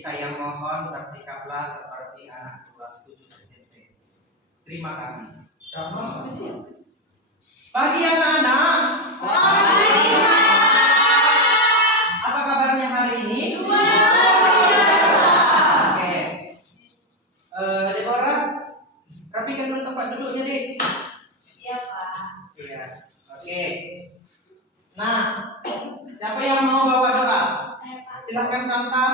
saya mohon bersikaplah seperti anak kelas 7 SMP. Terima kasih. Pagi anak-anak. Apa kabarnya hari ini? Oke. Deborah, rapikan dulu tempat duduknya, Dik. Iya, Pak. Iya. Oke. Nah, siapa yang mau bawa doa? Saya, Pak. Silakan Santa.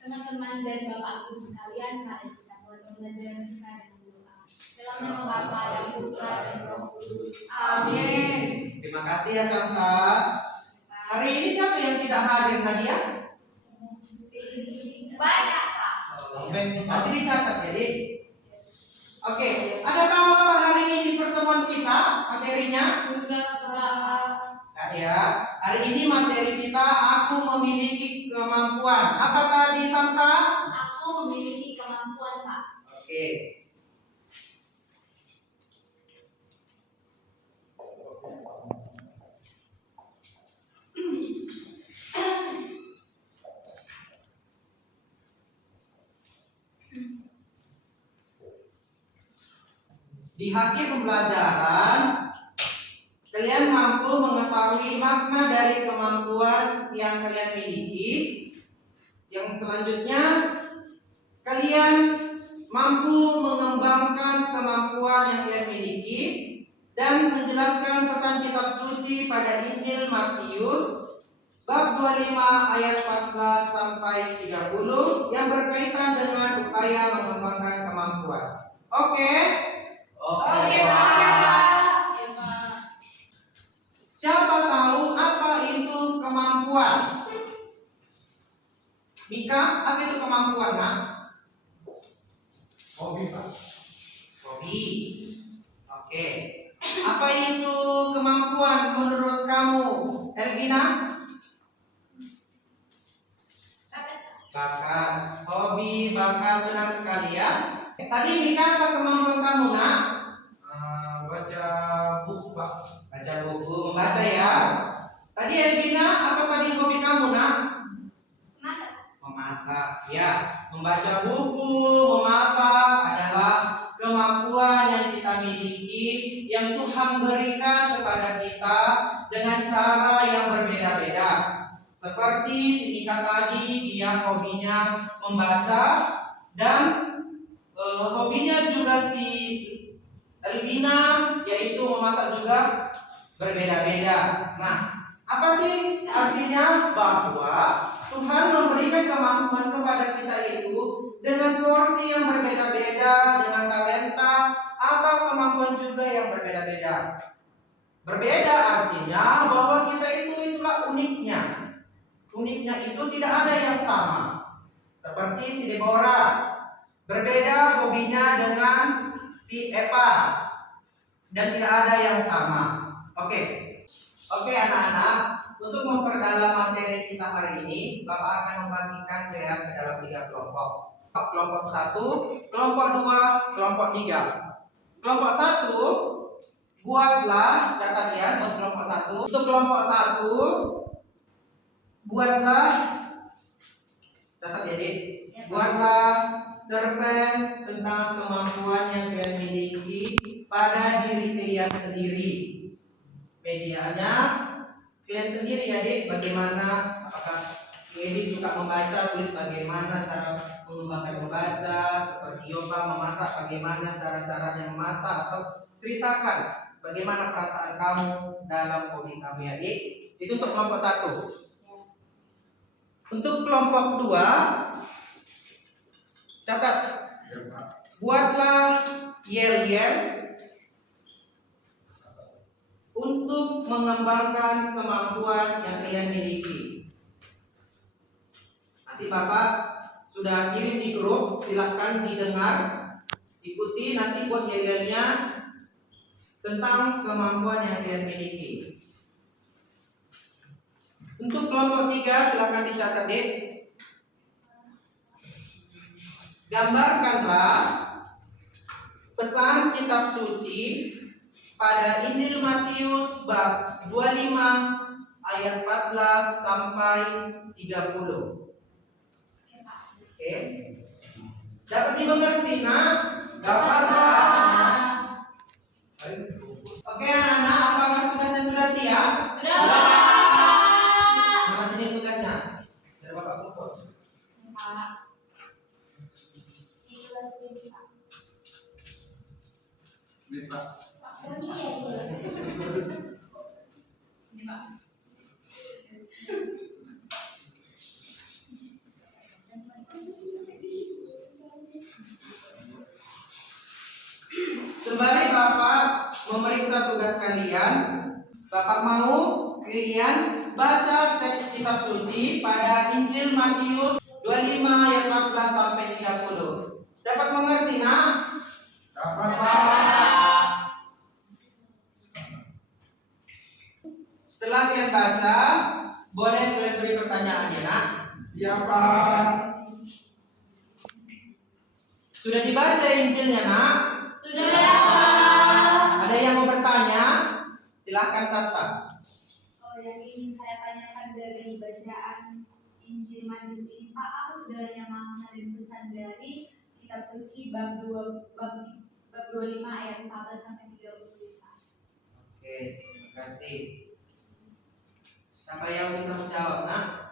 Teman-teman dan Bapak Guru sekalian, mari kita mulai pembelajaran kita dengan doa. Dalam nama Bapa dan Putra dan Roh Kudus. Amin. Terima kasih ya Santa. Hari ini siapa yang tidak hadir, Nadia? Banyak, Pak. Nanti dicatat jadi. Oke, ada tahu apa hari ini di pertemuan kita materinya? Nah, ya, hari ini materi kita aku memiliki kemampuan. Apa tadi Santa? Aku memiliki kemampuan, Pak. Oke. Di akhir pembelajaran, kalian mampu mengetahui makna dari kemampuan yang kalian miliki. Yang selanjutnya, kalian mampu mengembangkan kemampuan yang kalian miliki dan menjelaskan pesan kitab suci pada Injil Matius bab 25 ayat 14 sampai 30 yang berkaitan dengan upaya mengembangkan kemampuan. Oke? Oke, Pak. Ya, Pak. Siapa tahu apa itu kemampuan? Mika, apa itu kemampuan, nak? Hobi, Pak. Hobi. Oke. Apa itu kemampuan menurut kamu, Elvina? Bakat. Hobi, bakat, benar sekali ya. Tadi Mika, apa kemampuan kamu, nak? Baca buku, Pak. Baca buku, membaca ya. Tadi Elvina, apa tadi hobi kamu, nak? Masak. Memasak. Ya, membaca buku, memasak adalah kemampuan yang kita miliki yang Tuhan berikan kepada kita dengan cara yang berbeda-beda. Seperti si Mika tadi, dia hobinya membaca dan hobinya juga si Elvina yaitu memasak juga berbeda-beda. Nah, apa sih artinya? Bahwa Tuhan memberikan kemampuan kepada kita itu dengan porsi yang berbeda-beda, dengan talenta atau kemampuan juga yang berbeda-beda. Berbeda artinya bahwa kita itulah uniknya. Uniknya itu tidak ada yang sama. Seperti si Deborah, berbeda hobinya dengan si Eva dan tidak ada yang sama. Oke anak-anak, untuk memperdalam materi kita hari ini, Bapak akan membagikan kalian ke dalam 3 kelompok. Kelompok 1, kelompok 2, kelompok 3. Kelompok 1, buatlah, catat ya buat kelompok 1. Untuk kelompok 1, buatlah, catat ya Dik, buatlah cerpen tentang kemampuan yang kalian miliki pada diri kalian sendiri. Medianya kalian sendiri ya Dik, bagaimana, apakah Edi suka membaca, tulis bagaimana cara mengembangkan membaca, seperti Yoga memasak, bagaimana cara-caranya memasak, atau ceritakan bagaimana perasaan kamu dalam hobi kamu ya Dik. Itu untuk kelompok 1. Untuk kelompok 2, catat, Ya, Pak. buatlah yel-yel untuk mengembangkan kemampuan yang kalian miliki. Nanti Bapak sudah kirim di grup, silahkan didengar, ikuti, nanti buat yel-yelnya tentang kemampuan yang kalian miliki. Untuk kelompok 3 silahkan dicatat deh. Gambarkanlah pesan kitab suci pada Injil Matius bab 25 ayat 14 sampai 30. Oke. Dapat dimengerti, nak? Dapat, Pak. Oke, anak-anak, apakah tugasnya sudah siap? Sudah, Pak. Mana sini tugasnya? Dari Bapak Puput. Pak. Di kelas ini, Pak. Ini, Pak. Oh, iya. Ini, Pak. Sembari Bapak memeriksa tugas kalian, Bapak mau kalian baca teks kitab suci pada Injil Matius 25 ayat 14 sampai 30. Dapat mengerti, nak? Dapat, Pak. Setelah kalian baca, boleh kalian beri pertanyaan ya, nak? Iya, Pak. Sudah dibaca Injilnya, nak? Sudah, Pak. Ada yang mau bertanya? Silahkan Sabta. Oh, yang ingin saya tanyakan dari bacaan Injil Matius ini, Pak, apa sebenarnya makna dan pesan dari kitab suci bab 25 ayat 14 sampai 30, Pak? Oke, terima kasih. Siapa yang bisa menjawab, nak?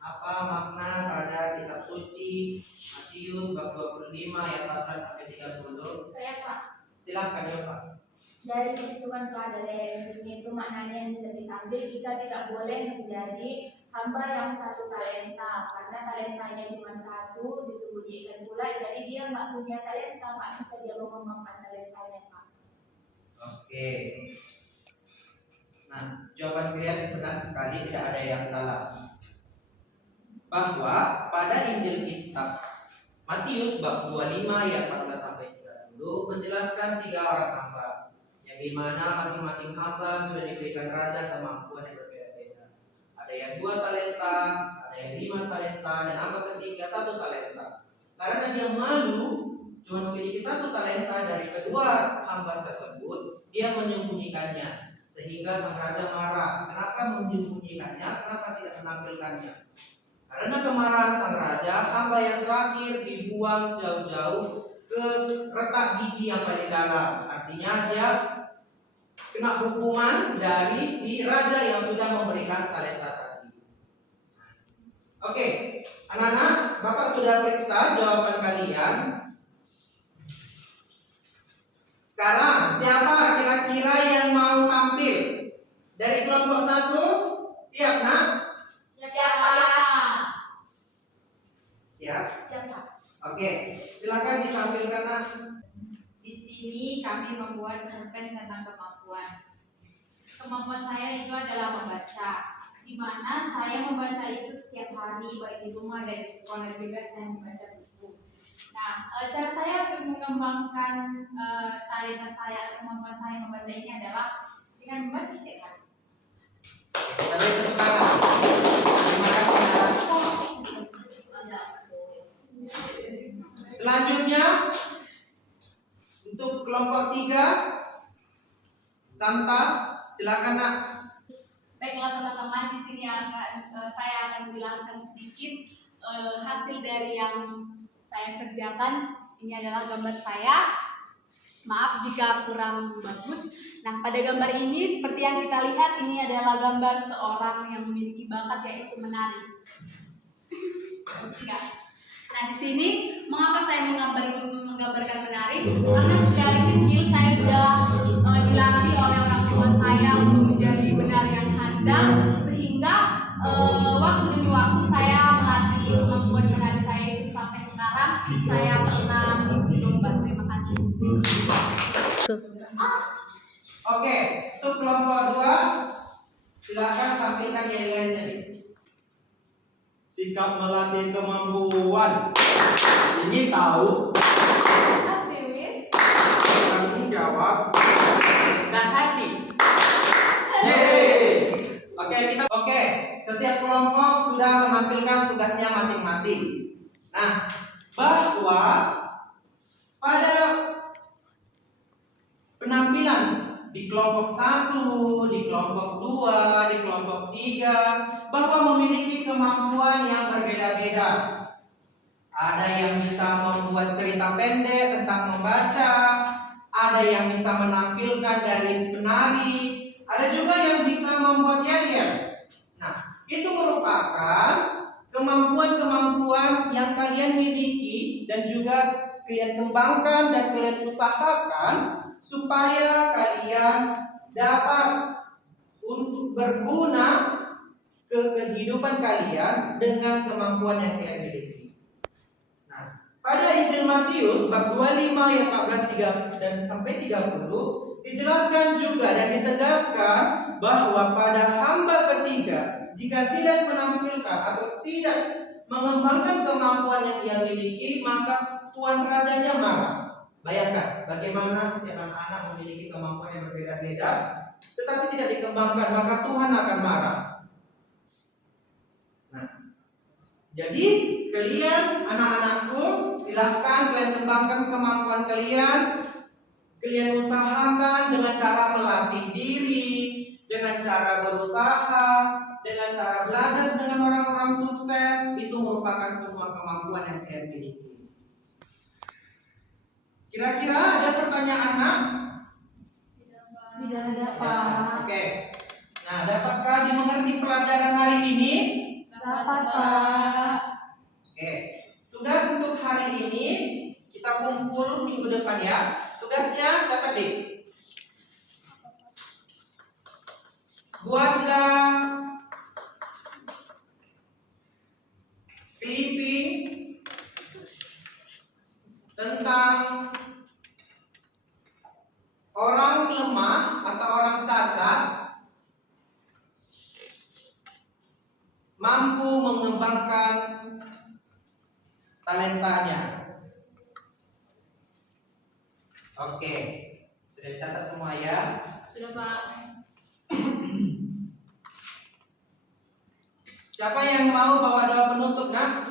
Apa makna pada kitab suci Matius bab 25 ayat 14 sampai 30? Saya, Pak. Silahkan ya, Pak. Dari situ kan Pak, dari Injilnya itu maknanya yang bisa diambil, kita tidak boleh menjadi hamba yang satu talenta, karena talentanya cuma satu, disembunyikan pula, jadi dia nggak punya talenta, nggak bisa dia mengembangkan talentanya, Pak. Oke. Nah, jawaban kalian benar sekali, tidak ada yang salah. Bahwa pada Injil kitab Matius bab 25 ayat 14 sampai 30 menjelaskan 3 orang hamba, yang dimana masing-masing hamba sudah diberikan raja kemampuan yang berbeda-beda. Ada yang 2 talenta, ada yang 5 talenta, dan hamba ketiga 1 talenta. Karena dia malu cuma memiliki 1 talenta dari kedua hamba tersebut, dia menyembunyikannya. Sehingga sang raja marah. Kenapa menyembunyikannya? Kenapa tidak menampilkannya? Karena kemarahan sang raja, hamba yang terakhir dibuang jauh-jauh ke retak gigi yang paling dalam. Artinya dia kena hukuman dari si raja yang sudah memberikan talenta tadi. Oke, anak-anak, Bapak sudah periksa jawaban kalian. Sekarang, siapa kira-kira yang mau tampil? Dari kelompok 1, siap, nak? Siap, Pak. Siap? Siap, Pak. Oke, silakan ditampilkan, nak. Di sini kami membuat cerpen tentang kemampuan. Kemampuan saya itu adalah membaca, di mana saya membaca itu setiap hari, baik di rumah dan di sekolah, juga saya membaca buku. Nah, cara saya untuk mengembangkan talenta saya atau kemampuan saya membaca ini adalah dengan membaca setiap hari. Kita beri tepuk tangan. Terima kasih, nak. Selanjutnya untuk kelompok 3, Santa, silakan, nak. Baiklah teman-teman, di sini saya akan menjelaskan sedikit hasil dari yang saya kerjakan. Ini adalah gambar saya. Maaf jika kurang bagus. Nah, pada gambar ini seperti yang kita lihat, ini adalah gambar seorang yang memiliki bakat, yaitu menari. Nah, di sini mengapa saya menggambarkan menari? Karena dari kecil saya sudah dilatih oleh orang tua saya untuk menjadi penari yang handal, sehingga waktu demi waktu saya melatih kemampuan menari saya itu sampai sekarang saya pernah mengikuti lomba. Terima kasih. Oke, untuk kelompok 2, silakan tampilkan nilai-nilainya. Sikap melatih kemampuan. Ini tahu, tanggung jawab, dan hati. Yeay. Oke, setiap kelompok sudah menampilkan tugasnya masing-masing. Nah, bahwa pada penampilan di kelompok 1, di kelompok 2, di kelompok 3, bahwa memiliki kemampuan yang berbeda-beda. Ada yang bisa membuat cerita pendek tentang membaca, ada yang bisa menampilkan dari penari, ada juga yang bisa membuat yel-yel. Nah, itu merupakan kemampuan-kemampuan yang kalian miliki dan juga kalian kembangkan dan kalian usahakan supaya kalian dapat untuk berguna ke kehidupan kalian dengan kemampuan yang kalian miliki. Nah, pada Injil Matius bab 25 ayat 14 dan sampai 30 dijelaskan juga dan ditegaskan bahwa pada hamba ketiga jika tidak menampilkan atau tidak mengembangkan kemampuan yang ia miliki, maka tuan rajanya marah. Bayangkan bagaimana setiap anak-anak memiliki kemampuan yang berbeda-beda, tetapi tidak dikembangkan, maka Tuhan akan marah. Nah, jadi kalian anak-anakku, silahkan kalian kembangkan kemampuan kalian. Kalian usahakan dengan cara melatih diri, dengan cara berusaha, dengan cara belajar dengan orang-orang sukses. Itu merupakan semua kemampuan yang kalian miliki. Kira-kira ada pertanyaan, nak? Tidak ada, Pak. Oke. Nah, dapatkah dimengerti pelajaran hari ini? Dapat, Pak. Oke. Tugas untuk hari ini kita kumpul minggu depan ya. Tugasnya catat deh. Buatlah clipping tentang orang lemah atau orang cacat mampu mengembangkan talentanya. Oke, sudah dicatat semua ya? Sudah, Pak. Siapa yang mau bawa doa penutup, nak?